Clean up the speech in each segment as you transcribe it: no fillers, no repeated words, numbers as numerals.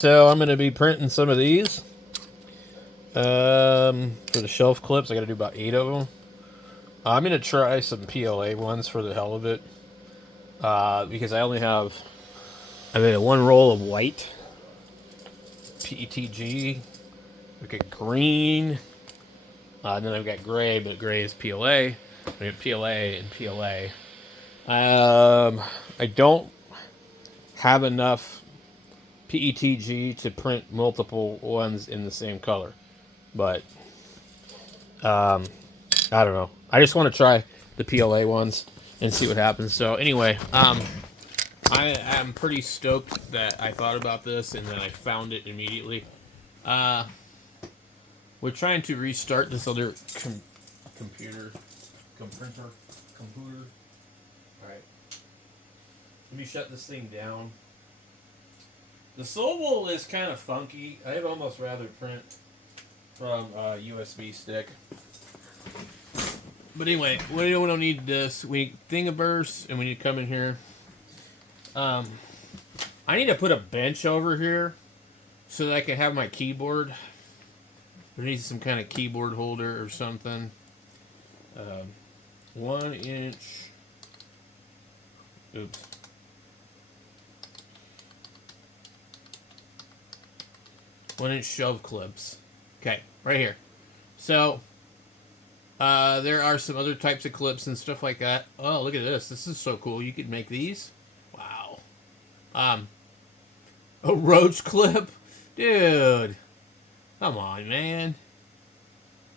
So I'm going to be printing some of these for the shelf clips. I got to do about 8 of them. I'm going to try some PLA ones for the hell of it because I only have one roll of white PETG. I've got green. Then I've got gray, but gray is PLA. I got PLA and PLA. I don't have enough PETG to print multiple ones in the same color. But I don't know. I just want to try the PLA ones and see what happens. So anyway, I am pretty stoked that I thought about this and then I found it immediately. We're trying to restart this other computer. All right. Let me shut this thing down. The Sobel is kind of funky. I'd almost rather print from a USB stick. But anyway, we don't need this. We need Thingiverse, and we need to come in here. I need to put a bench over here so that I can have my keyboard. There needs some kind of keyboard holder or something. 1 inch. Oops. One-inch shelf clips. Okay, right here. So, there are some other types of clips and stuff like that. Oh, look at this. This is so cool. You could make these. Wow. A roach clip? Dude. Come on, man.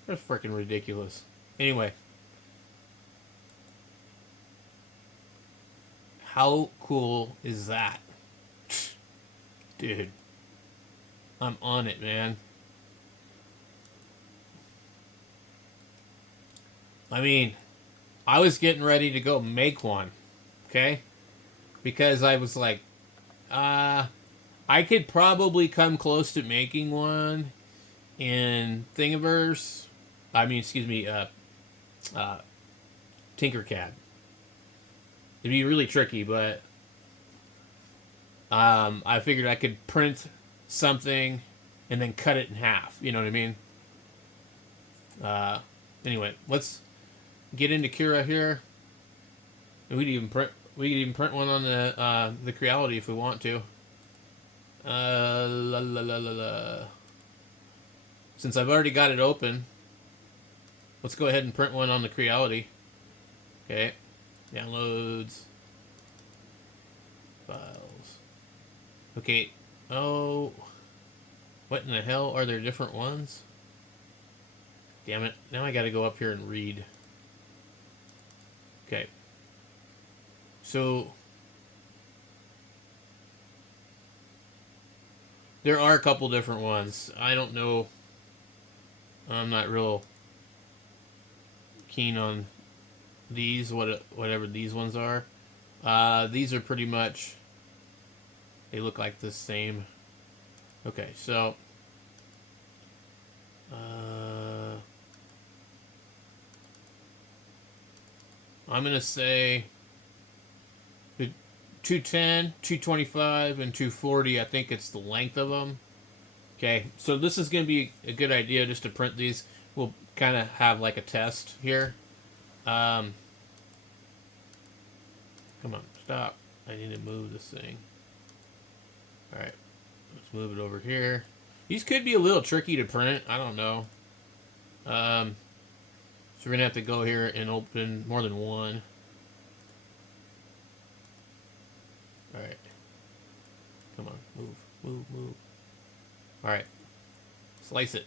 That's freaking ridiculous. Anyway. How cool is that? Dude. I'm on it, man. I mean, I was getting ready to go make one, okay? Because I was like, I could probably come close to making one in Thingiverse. Tinkercad. It'd be really tricky, but I figured I could print something and then cut it in half. You know what I mean? Anyway, let's get into Cura here. We could even print one on the Creality if we want to. Since I've already got it open, let's go ahead and print one on the Creality. Okay, downloads, files. Okay. Oh, what in the hell? Are there different ones? Damn it. Now I gotta go up here and read. Okay. So, there are a couple different ones. I don't know. I'm not real keen on these, whatever these ones are. These are pretty much... They look like the same. Okay, so I'm going to say the 210, 225, and 240. I think it's the length of them. Okay, so this is going to be a good idea just to print these. We'll kind of have like a test here. Come on, stop. I need to move this thing. Alright, let's move it over here. These could be a little tricky to print. I don't know. So we're going to have to go here and open more than one. Alright. Come on, move. Alright. Slice it.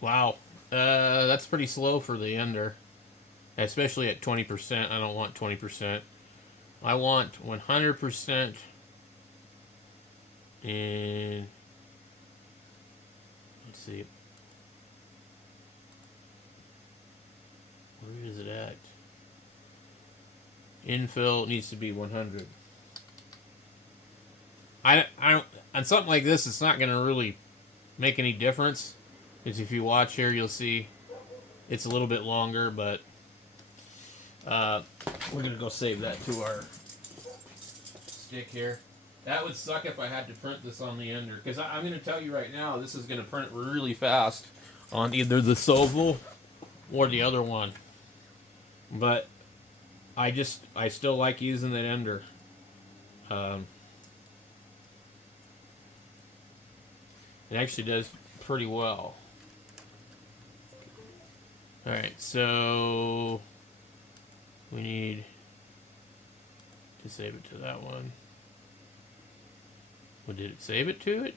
Wow. That's pretty slow for the ender. Especially at 20%. I don't want 20%. I want 100%. And let's see. Where is it at? Infill needs to be 100. I don't, on something like this, it's not going to really make any difference. Because if you watch here, you'll see it's a little bit longer, but we're going to go save that to our stick here. That would suck if I had to print this on the Ender, because I'm going to tell you right now, this is going to print really fast on either the Soval or the other one. But I still like using that Ender. It actually does pretty well. Alright, so we need to save it to that one. Well, did it save it to it?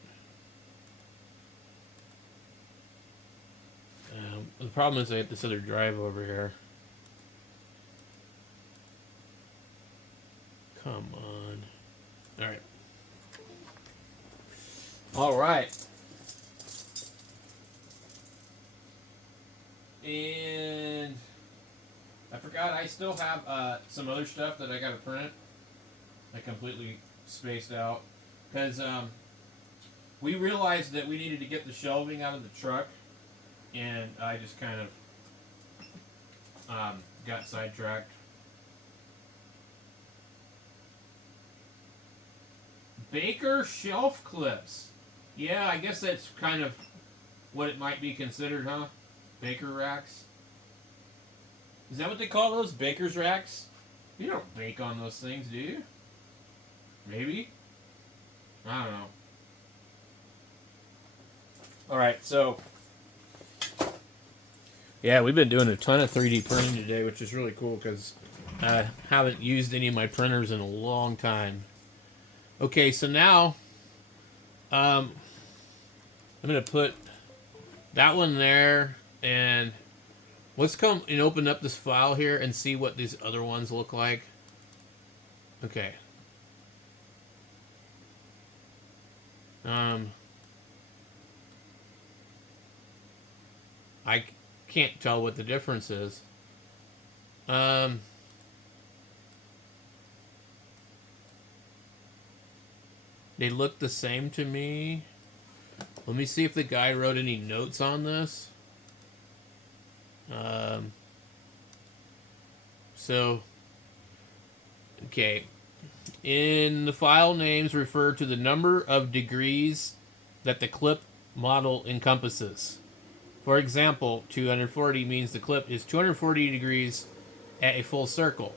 The problem is I have this other drive over here. Come on. Alright. Alright. And I forgot I still have some other stuff that I gotta print. I completely spaced out. Because we realized that we needed to get the shelving out of the truck. And I just kind of got sidetracked. Baker shelf clips. Yeah, I guess that's kind of what it might be considered, huh? Baker racks. Is that what they call those? Baker's racks? You don't bake on those things, do you? Maybe? I don't know. Alright, so yeah, we've been doing a ton of 3D printing today, which is really cool because I haven't used any of my printers in a long time. Okay, so now I'm going to put that one there, and let's come and open up this file here and see what these other ones look like. Okay. I can't tell what the difference is. They look the same to me. Let me see if the guy wrote any notes on this. Okay. In the file names refer to the number of degrees that the clip model encompasses. For example, 240 means the clip is 240 degrees at a full circle.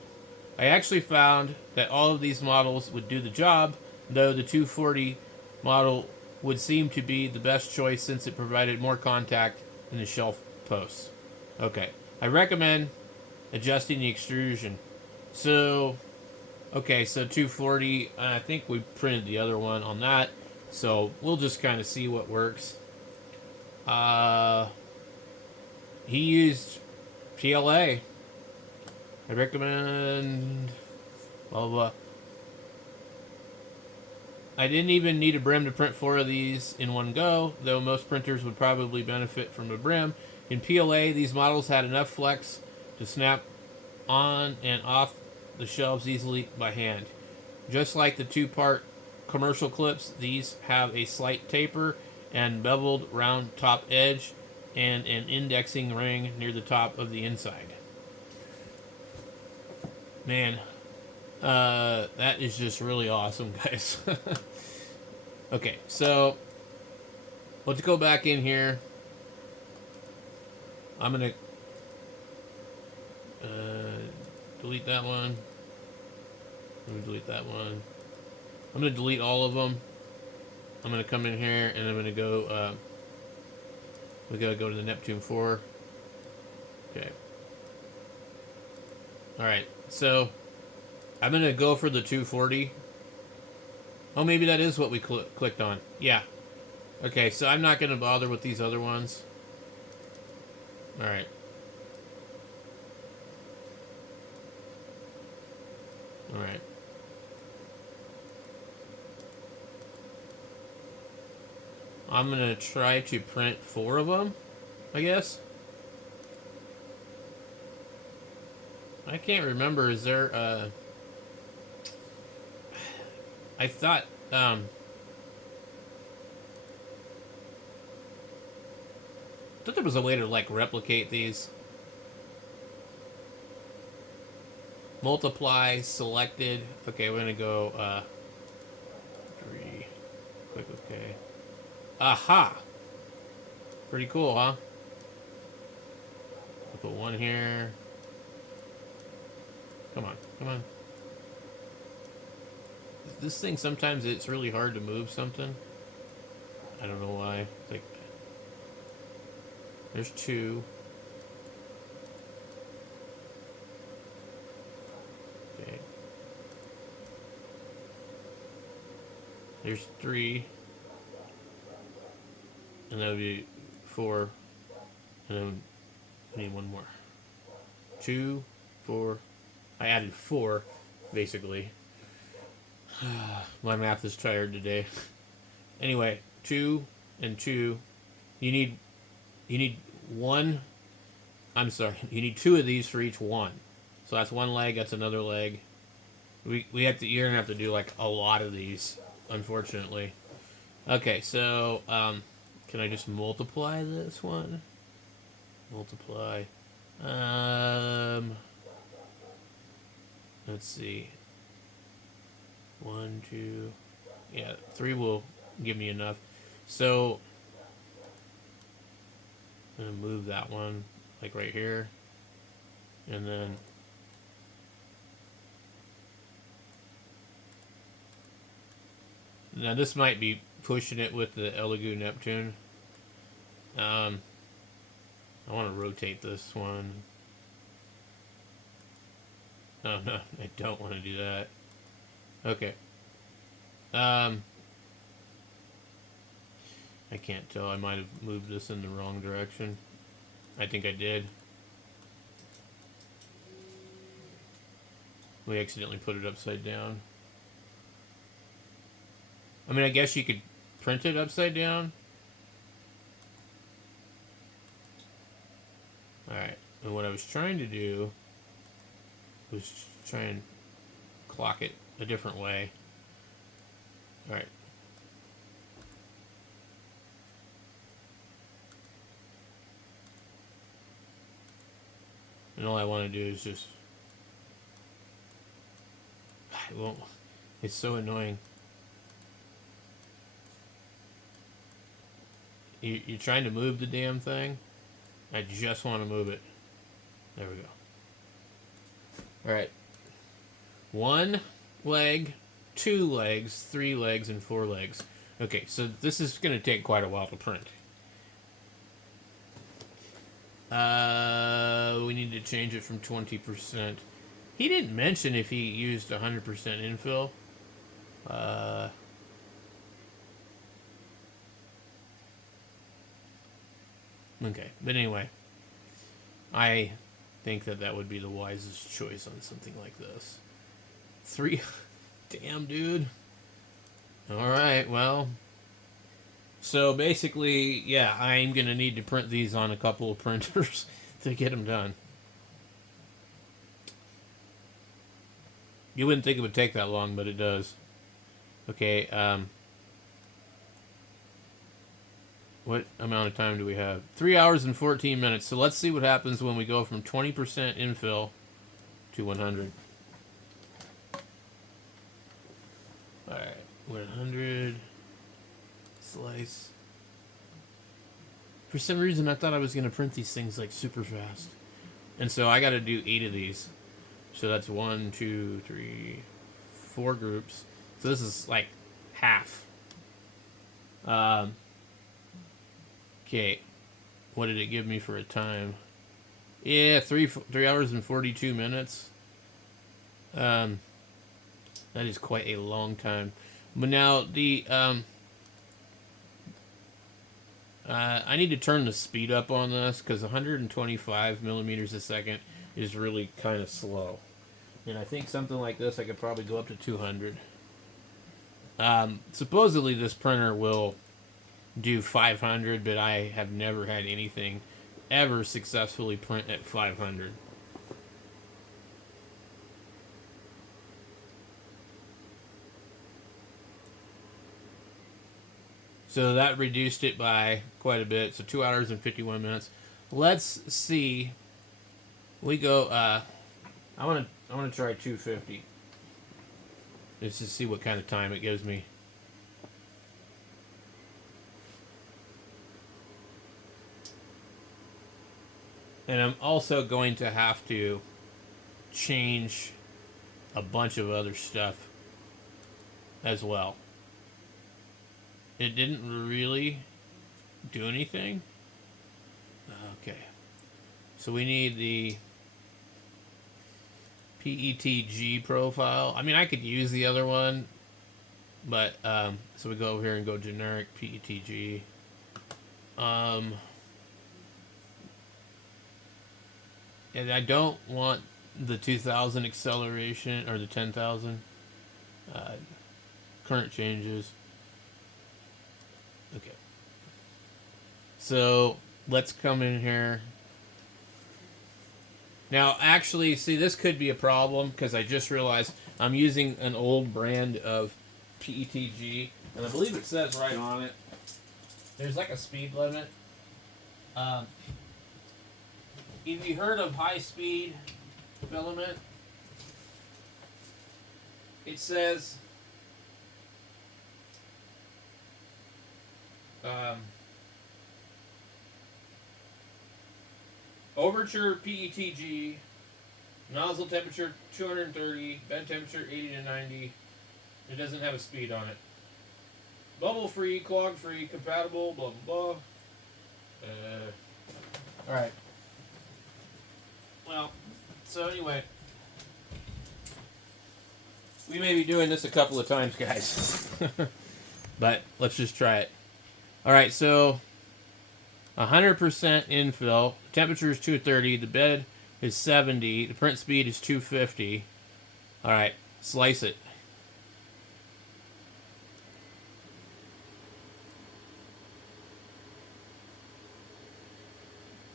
I actually found that all of these models would do the job, though the 240 model would seem to be the best choice since it provided more contact in the shelf posts. Okay, I recommend adjusting the extrusion. So, okay, so 240, I think we printed the other one on that, so we'll just kind of see what works. He used PLA. I recommend blah, blah, blah. I didn't even need a brim to print 4 of these in one go, though most printers would probably benefit from a brim. In PLA, these models had enough flex to snap on and off the shelves easily by hand. Just like the 2-part commercial clips, these have a slight taper and beveled round top edge and an indexing ring near the top of the inside. Man, that is just really awesome, guys. Okay, so let's go back in here. I'm gonna delete that one. Let me delete that one. I'm gonna delete all of them. I'm gonna come in here and I'm gonna go. We gotta go to the Neptune 4. Okay. All right. So I'm gonna go for the 240. Oh, maybe that is what we clicked on. Yeah. Okay, so I'm not gonna bother with these other ones. All right. All right. I'm gonna try to print 4 of them, I guess. I can't remember. Is there I thought there was a way to like replicate these. Multiply selected. Okay, we're gonna go Click OK. Aha! Pretty cool, huh? I'll put one here. Come on, come on. This thing, sometimes it's really hard to move something. I don't know why. It's like, there's two. Okay. There's three. And that would be four. And then I need one more. 2, 4. I added 4, basically. My math is tired today. Anyway, 2 and 2. You need one. I'm sorry. You need 2 of these for each one. So that's one leg. That's another leg. We have to. You're gonna have to do like a lot of these, unfortunately. Okay, so can I just multiply this one? Multiply. Let's see. 1, 2. Yeah, 3 will give me enough. So I'm gonna move that one like right here, and then now this might be pushing it with the Elegoo Neptune. I want to rotate this one. Oh no, I don't want to do that. Okay. I can't tell. I might have moved this in the wrong direction. I think I did. We accidentally put it upside down. I mean, I guess you could print it upside down. Alright, and what I was trying to do was try and clock it a different way. Alright. And all I want to do is just... It won't... It's so annoying. You're trying to move the damn thing. I just want to move it. There we go. Alright. 1 leg, 2 legs, 3 legs, and 4 legs. Okay, so this is going to take quite a while to print. We need to change it from 20%. He didn't mention if he used 100% infill. Okay, but anyway, I think that would be the wisest choice on something like this. 3, damn, dude. All right, well, so basically, yeah, I'm gonna need to print these on a couple of printers to get them done. You wouldn't think it would take that long, but it does. Okay, what amount of time do we have? 3 hours and 14 minutes. So let's see what happens when we go from 20% infill to 100. Alright, 100. Slice. For some reason, I thought I was going to print these things like super fast. And so I got to do 8 of these. So that's 1, 2, 3, 4 groups. So this is like half. Okay, what did it give me for a time? Yeah, 3 hours and 42 minutes. That is quite a long time. But now the I need to turn the speed up on this because 125 millimeters a second is really kind of slow. And I think something like this I could probably go up to 200. Supposedly this printer will do 500, but I have never had anything ever successfully print at 500. So that reduced it by quite a bit. So 2 hours and 51 minutes. Let's see. We go. I want to try 250. Just to see what kind of time it gives me. And I'm also going to have to change a bunch of other stuff as well. It didn't really do anything. Okay. So we need the PETG profile. I mean, I could use the other one, but so we go over here and go generic PETG. And I don't want the 2000 acceleration or the 10,000 uh, current changes. Okay. So let's come in here. Now, actually, see, this could be a problem because I just realized I'm using an old brand of PETG, and I believe it says right on it, there's like a speed limit. Um, have you heard of high speed filament? It says um, Overture PETG, nozzle temperature 230, bed temperature 80 to 90. It doesn't have a speed on it. Bubble free, clog free, compatible, blah blah blah. Alright. Well, so anyway, we may be doing this a couple of times, guys. But let's just try it. Alright, so 100% infill. Temperature is 230. The bed is 70. The print speed is 250. Alright, slice it.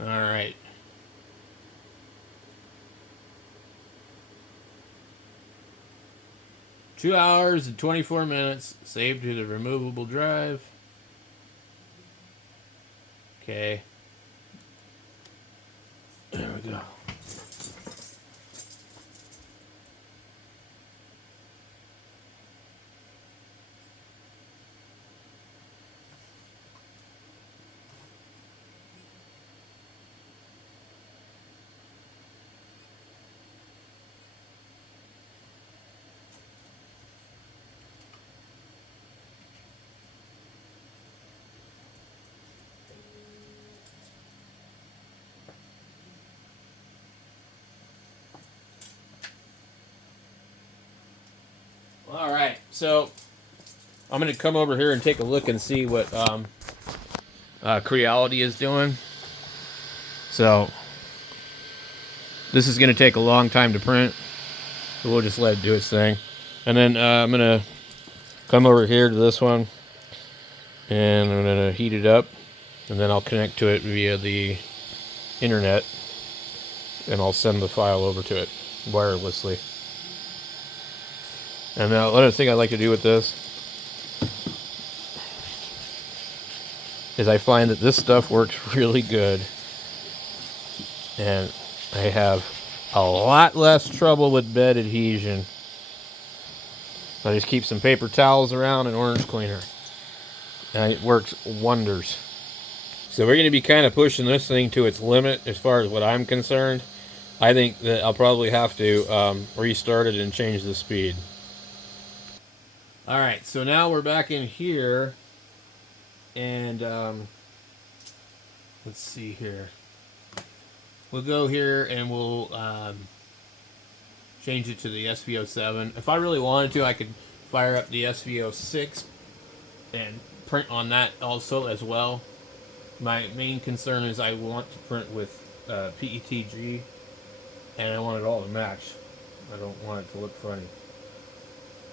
Alright. Two hours and 24 minutes. Saved to the removable drive. Okay. There we go. All right, so I'm going to come over here and take a look and see what Creality is doing. So this is going to take a long time to print, so we'll just let it do its thing. And then I'm going to come over here to this one, and I'm going to heat it up, and then I'll connect to it via the internet, and I'll send the file over to it wirelessly. And now another thing I like to do with this is I find that this stuff works really good, and I have a lot less trouble with bed adhesion. I just keep some paper towels around and orange cleaner, and it works wonders. So we're going to be kind of pushing this thing to its limit as far as what I'm concerned. I think that I'll probably have to restart it and change the speed. Alright, so now we're back in here, and let's see here. We'll go here and we'll change it to the SV07. If I really wanted to, I could fire up the SV06 and print on that also as well. My main concern is I want to print with PETG, and I want it all to match. I don't want it to look funny.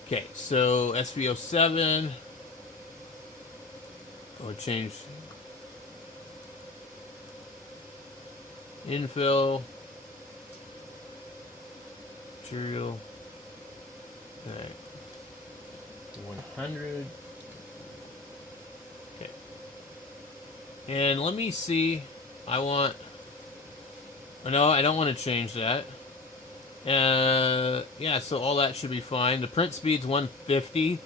Okay, so SV07. I'll change infill, material, okay. 100. Okay. And let me see. No, I don't want to change that. Yeah, so all that should be fine. The print speed's 150.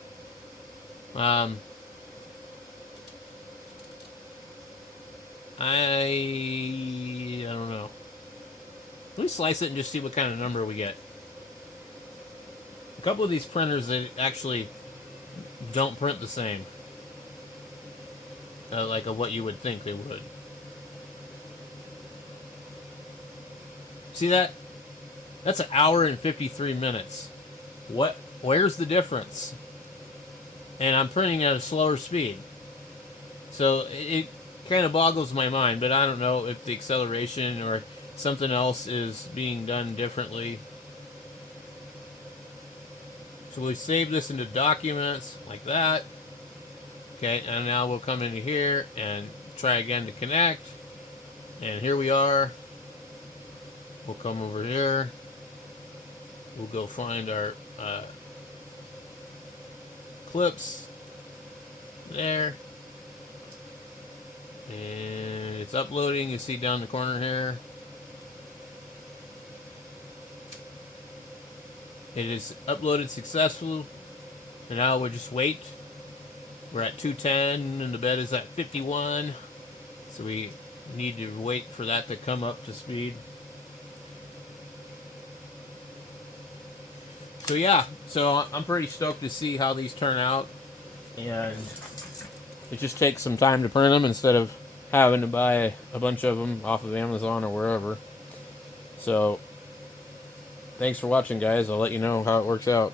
I don't know. Let me slice it and just see what kind of number we get. A couple of these printers, they actually don't print the same. Like what you would think they would. See that? That's an hour and 53 minutes. What? Where's the difference? And I'm printing at a slower speed. So it kind of boggles my mind, but I don't know if the acceleration or something else is being done differently. So we save this into documents like that. Okay, and now we'll come into here and try again to connect. And here we are. We'll come over here. We'll go find our clips there. And it's uploading. You see down the corner here. It is uploaded successfully. And now we'll just wait. We're at 210 and the bed is at 51. So we need to wait for that to come up to speed. So yeah, so I'm pretty stoked to see how these turn out. And it just takes some time to print them instead of having to buy a bunch of them off of Amazon or wherever. So thanks for watching, guys. I'll let you know how it works out.